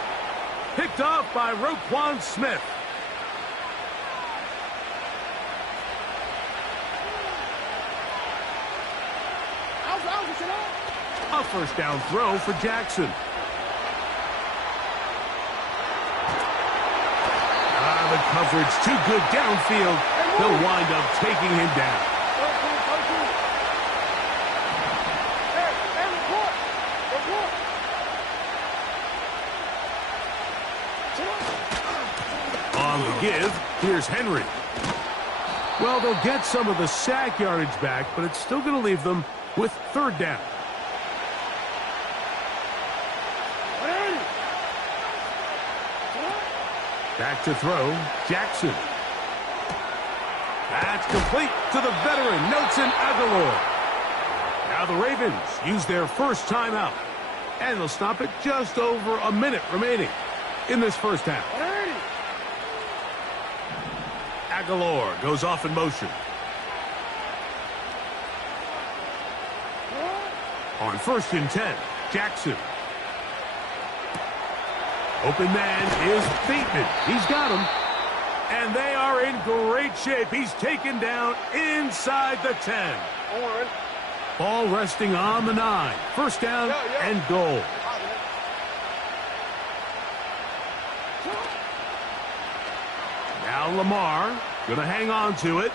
Picked off by Roquan Smith. A first down throw for Jackson. The coverage too good downfield. They'll wind up taking him down. On the give, here's Henry. Well, they'll get some of the sack yardage back, but it's still going to leave them with third down. Back to throw, Jackson. That's complete to the veteran, Nelson Aguilar. Now the Ravens use their first timeout, and they'll stop it just over a minute remaining in this first half. Aguilar goes off in motion. On first and 10, Jackson. Open man is Bateman. He's got him. And they are in great shape. He's taken down inside the 10. Ball resting on the 9. First down and goal. Now Lamar going to hang on to it.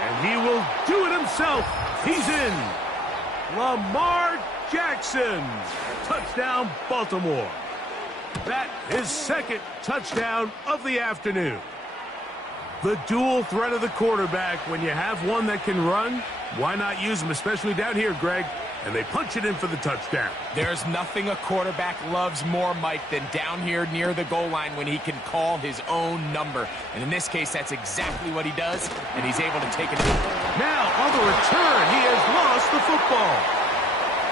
And he will do it himself. He's in. Lamar Jackson. Touchdown, Baltimore. That is second touchdown of the afternoon. The dual threat of the quarterback. When you have one that can run, why not use him, especially down here, Greg? And they punch it in for the touchdown. There's nothing a quarterback loves more, Mike, than down here near the goal line when he can call his own number. And in this case, that's exactly what he does, and he's able to take it. Now, on the return, he has lost the football.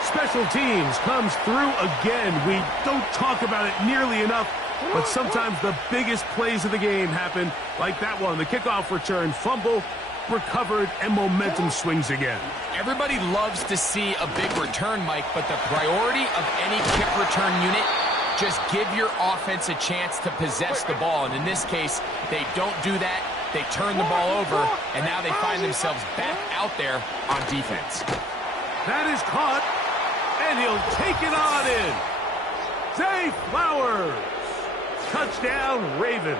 Special teams comes through again. We don't talk about it nearly enough, but sometimes the biggest plays of the game happen like that one. The kickoff return, fumble, recovered, and momentum swings again. Everybody loves to see a big return, Mike, but the priority of any kick return unit, just give your offense a chance to possess the ball. And in this case, they don't do that. They turn the ball over, and now they find themselves back out there on defense. That is caught. And he'll take it on in. Zay Flowers. Touchdown, Ravens.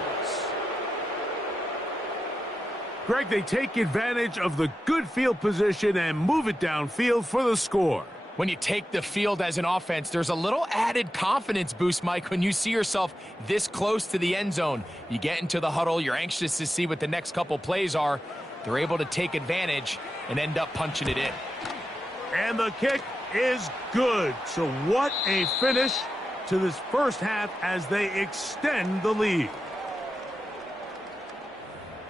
Greg, they take advantage of the good field position and move it downfield for the score. When you take the field as an offense, there's a little added confidence boost, Mike, when you see yourself this close to the end zone. You get into the huddle, you're anxious to see what the next couple plays are. They're able to take advantage and end up punching it in. And the kick is good. So what a finish to this first half as they extend the lead.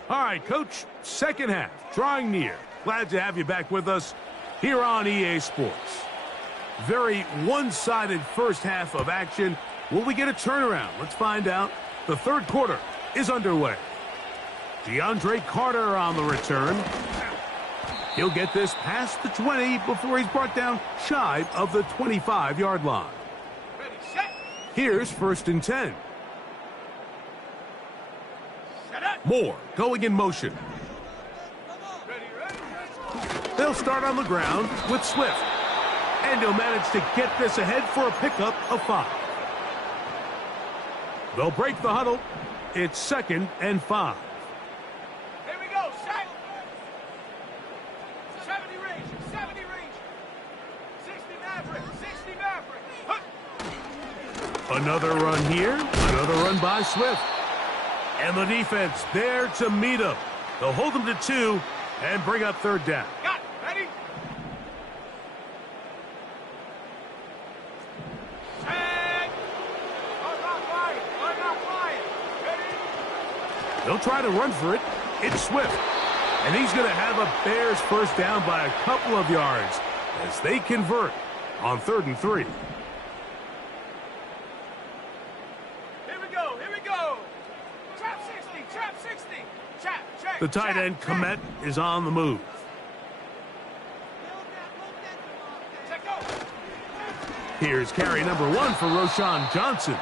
All right, Coach, second half, drawing near. Glad to have you back with us here on EA Sports. Very one-sided first half of action. Will we get a turnaround? Let's find out. The third quarter is underway. DeAndre Carter on the return. He'll get this past the 20 before he's brought down shy of the 25-yard line. Ready, set. Here's first and 10. Set up. Moore going in motion. Ready. They'll start on the ground with Swift. And he'll manage to get this ahead for a pickup of 5. They'll break the huddle. It's second and 5. Here we go, set. 70 range, 70 range. 60 Maverick, 60 Maverick. Huh. Another run here, another run by Swift. And the defense there to meet him. They'll hold him to 2 and bring up third down. Got it. Ready? Set. I'm not flying. Ready? They'll try to run for it. It's Swift. And he's going to have a Bears first down by a couple of yards as they convert on 3rd and 3. The tight end, Komet, is on the move. Here's carry number 1 for Roschon Johnson.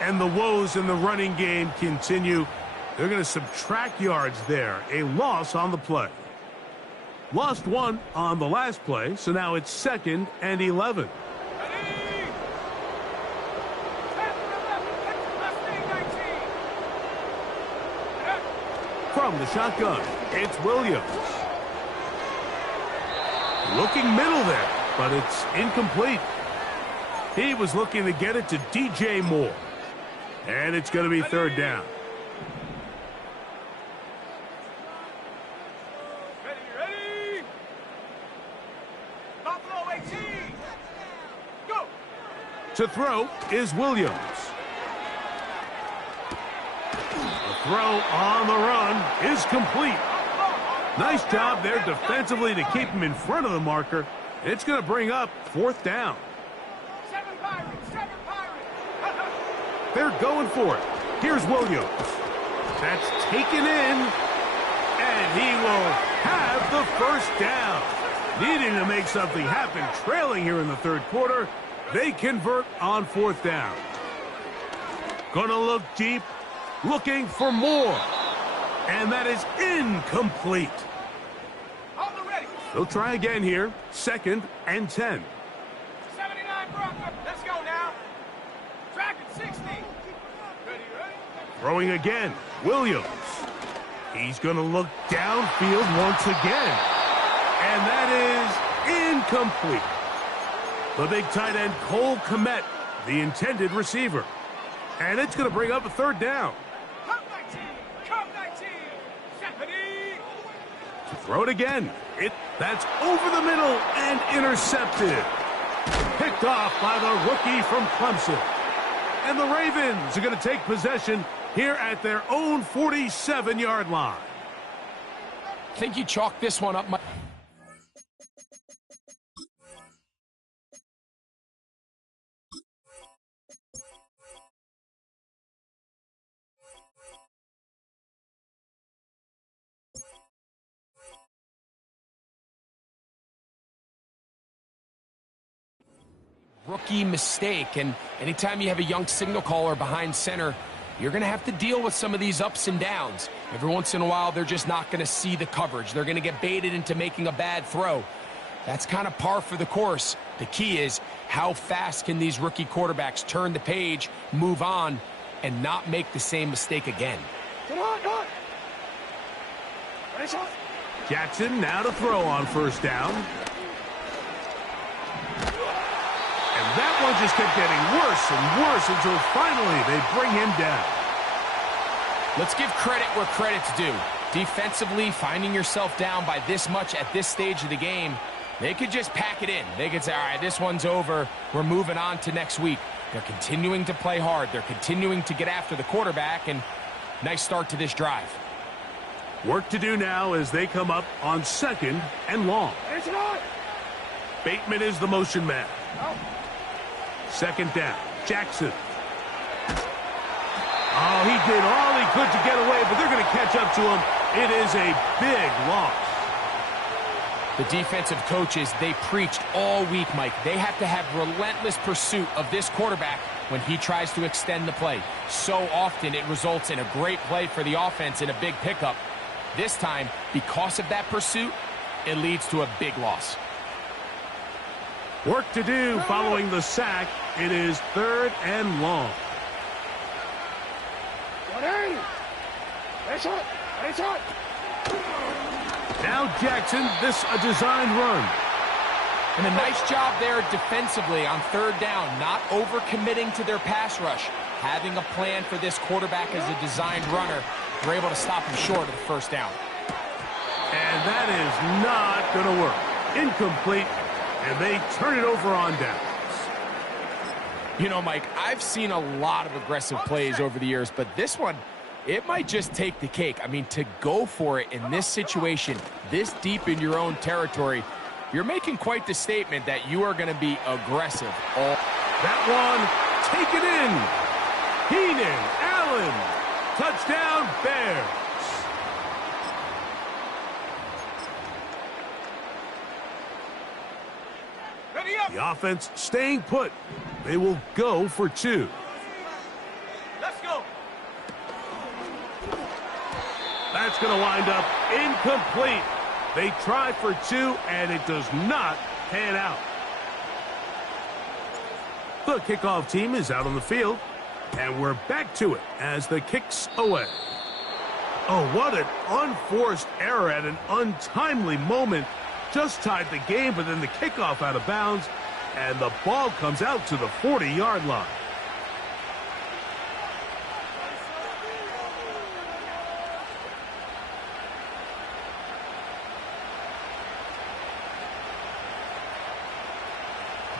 And the woes in the running game continue. They're going to subtract yards there. A loss on the play. Lost 1 on the last play, so now it's 2nd and 11. From the shotgun, it's Williams. Looking middle there, but it's incomplete. He was looking to get it to DJ Moore. And it's going to be 3rd down. Ready? Buffalo 18. Go. To throw is Williams. Throw on the run is complete. Nice job there defensively to keep him in front of the marker. It's going to bring up 4th down. 7 Pirates. They're going for it. Here's Williams. That's taken in, and he will have the first down. Needing to make something happen, trailing here in the 3rd quarter. They convert on 4th down. Gonna look deep. Looking for more. And that is incomplete. On the ready. They'll try again here. 2nd and 10. 79 Bronco. Let's go now. Track at 60. Ready? Throwing again. Williams. He's going to look downfield once again. And that is incomplete. The big tight end, Cole Komet, the intended receiver. And it's going to bring up a 3rd down. Come 19. Stephanie. To throw it again. That's over the middle and intercepted. Picked off by the rookie from Clemson. And the Ravens are going to take possession here at their own 47-yard line. I think you chalked this one up. Rookie mistake, and anytime you have a young signal caller behind center, you're going to have to deal with some of these ups and downs. Every once in a while, they're just not going to see the coverage. They're going to get baited into making a bad throw. That's kind of par for the course. The key is how fast can these rookie quarterbacks turn the page, move on, and not make the same mistake again. Come on. Jackson now to throw on 1st down. And that one just kept getting worse and worse until finally they bring him down. Let's give credit where credit's due. Defensively, finding yourself down by this much at this stage of the game, they could just pack it in. They could say, all right, this one's over. We're moving on to next week. They're continuing to play hard. They're continuing to get after the quarterback, and nice start to this drive. Work to do now as they come up on 2nd and long. Bateman is the motion man. 2nd down. Jackson. Oh, he did all he could to get away, but they're going to catch up to him. It is a big loss. The defensive coaches, they preached all week, Mike. They have to have relentless pursuit of this quarterback when he tries to extend the play. So often it results in a great play for the offense and a big pickup. This time, because of that pursuit, it leads to a big loss. Work to do following the sack. It is 3rd and long. Now Jackson, this a designed run. And a nice job there defensively on third down, not overcommitting to their pass rush. Having a plan for this quarterback as a designed runner, they're able to stop him short of the first down. And that is not going to work. Incomplete, and they turn it over on downs. You know, Mike, I've seen a lot of aggressive plays over the years, but this one, it might just take the cake. I mean, to go for it in this situation, this deep in your own territory, you're making quite the statement that you are going to be aggressive. That one, take it in. Heenan, Allen, touchdown, Bears. Ready up. The offense staying put. They will go for 2. Let's go. That's going to wind up incomplete. They try for 2, and it does not pan out. The kickoff team is out on the field, and we're back to it as the kick's away. Oh, what an unforced error at an untimely moment. Just tied the game, but then the kickoff out of bounds, and the ball comes out to the 40-yard line.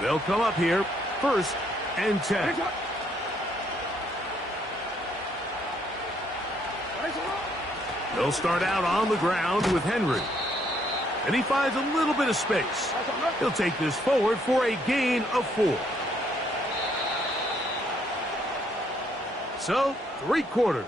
They'll come up here, 1st and 10. They'll start out on the ground with Henry. And he finds a little bit of space. He'll take this forward for a gain of 4. So, 3/4.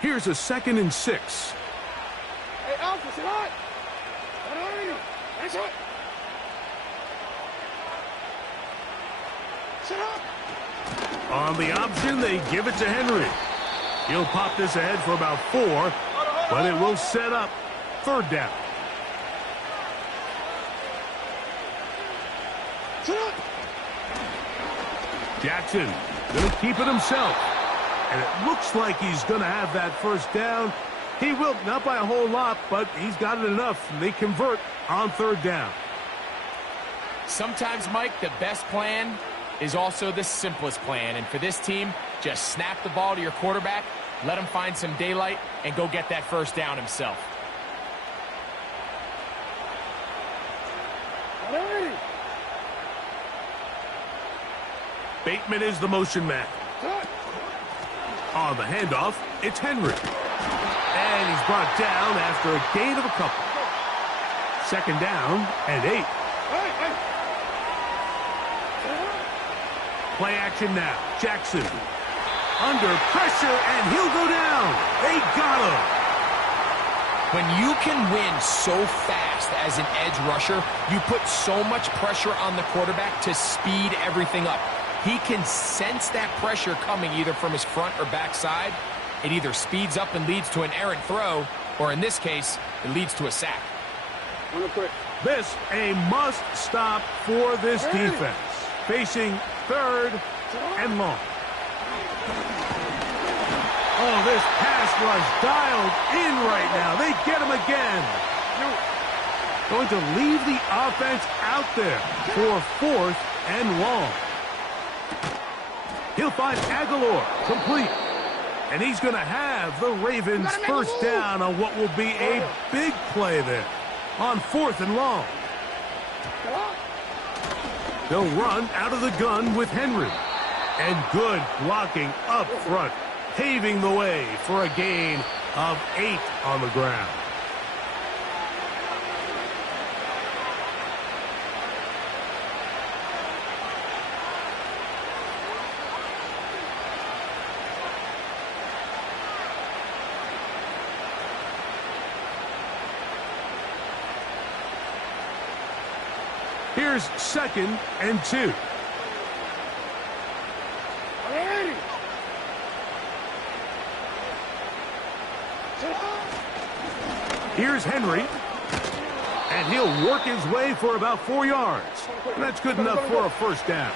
Here's a 2nd and 6. Hey, Alpha, sit hot. Nice hot. Sit up. On the option, they give it to Henry. He'll pop this ahead for about 4, but it will set up 3rd down. Sit up. Jackson going to keep it himself. And it looks like he's going to have that 1st down. He will, not by a whole lot, but he's got it enough. And they convert on 3rd down. Sometimes, Mike, the best plan is also the simplest plan. And for this team, just snap the ball to your quarterback, let him find some daylight, and go get that 1st down himself. Bateman is the motion man. On the handoff, it's Henry. And he's brought down after a gain of a couple. 2nd down and 8. Play action now. Jackson under pressure, and he'll go down. They got him. When you can win so fast as an edge rusher, you put so much pressure on the quarterback to speed everything up. He can sense that pressure coming either from his front or back side. It either speeds up and leads to an errant throw, or in this case, it leads to a sack. This a must stop for this defense. Facing 3rd and long. Oh, this pass rush dialed in right now. They get him again. Going to leave the offense out there for 4th and long. He'll find Aguilar complete. And he's going to have the Ravens 1st down on what will be a big play there on 4th and long. They'll run out of the gun with Henry. And good blocking up front, paving the way for a gain of 8 on the ground. Here's 2nd and 2. Here's Henry. And he'll work his way for about 4 yards. And that's good enough for a first down.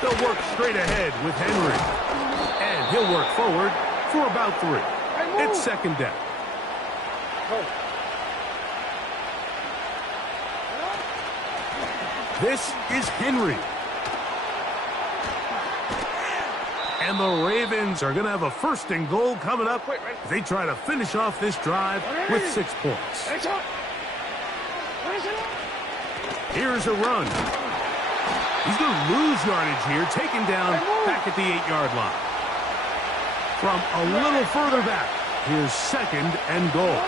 They'll work straight ahead with Henry. And he'll work forward for about 3. It's second down. This is Henry. And the Ravens are going to have a first and goal coming up. They try to finish off this drive with 6 points. Here's a run. He's going to lose yardage here, taken down back at the 8-yard line. From a little further back, here's second and goal.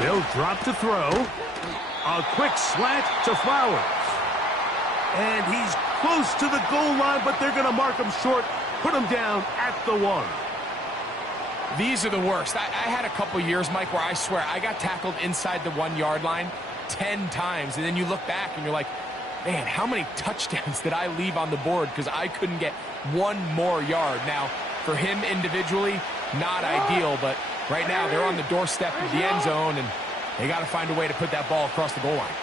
They'll drop to throw. A quick slant to Flowers. And he's close to the goal line, but they're going to mark him short, put him down at the 1. These are the worst. I had a couple years, Mike, where I swear I got tackled inside the 1-yard line 10 times, and then you look back and you're like, man, how many touchdowns did I leave on the board because I couldn't get 1 more yard? Now, for him individually, not ideal, but right now they're on the doorstep of the end zone, and they got to find a way to put that ball across the goal line.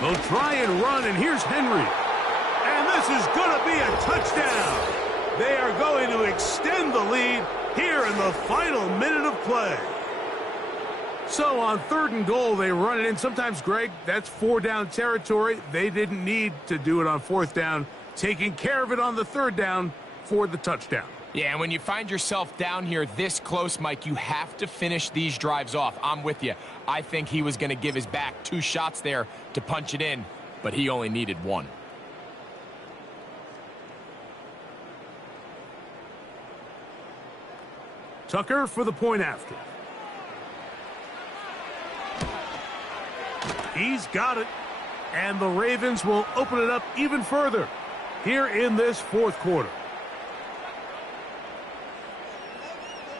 They'll try and run, and here's Henry. And this is going to be a touchdown. They are going to extend the lead here in the final minute of play. So on 3rd and goal, they run it in. Sometimes, Greg, that's 4-down territory. They didn't need to do it on 4th down, taking care of it on the 3rd down for the touchdown. Yeah, and when you find yourself down here this close, Mike, you have to finish these drives off. I'm with you. I think he was going to give his back 2 shots there to punch it in, but he only needed 1. Tucker for the point after. He's got it. And the Ravens will open it up even further here in this 4th quarter.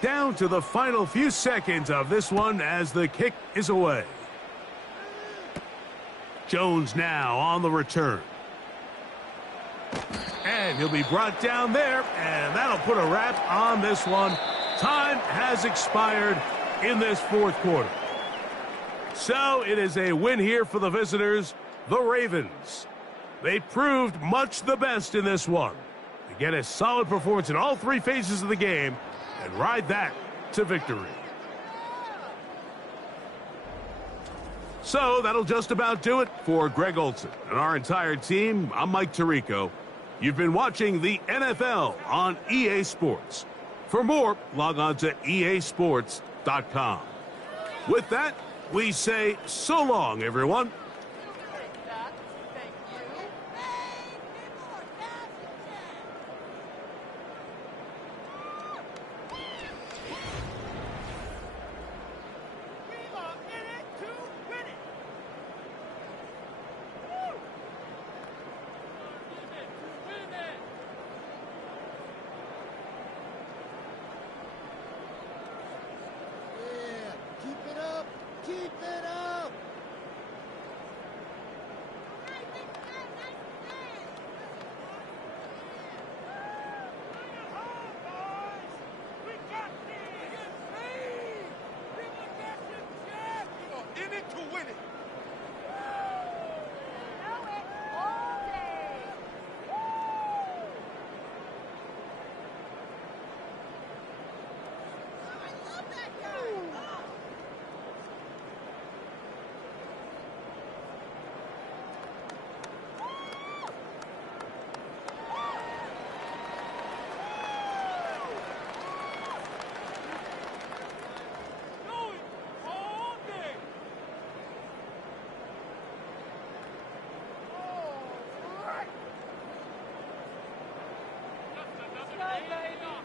Down to the final few seconds of this one as the kick is away. Jones now on the return. And he'll be brought down there, and that'll put a wrap on this one. Time has expired in this 4th quarter. So it is a win here for the visitors, the Ravens. They proved much the best in this one. They get a solid performance in all 3 phases of the game and ride that to victory. So that'll just about do it for Greg Olson and our entire team. I'm Mike Tirico. You've been watching the NFL on EA Sports. For more, log on to easports.com. With that, we say so long, everyone. Baby!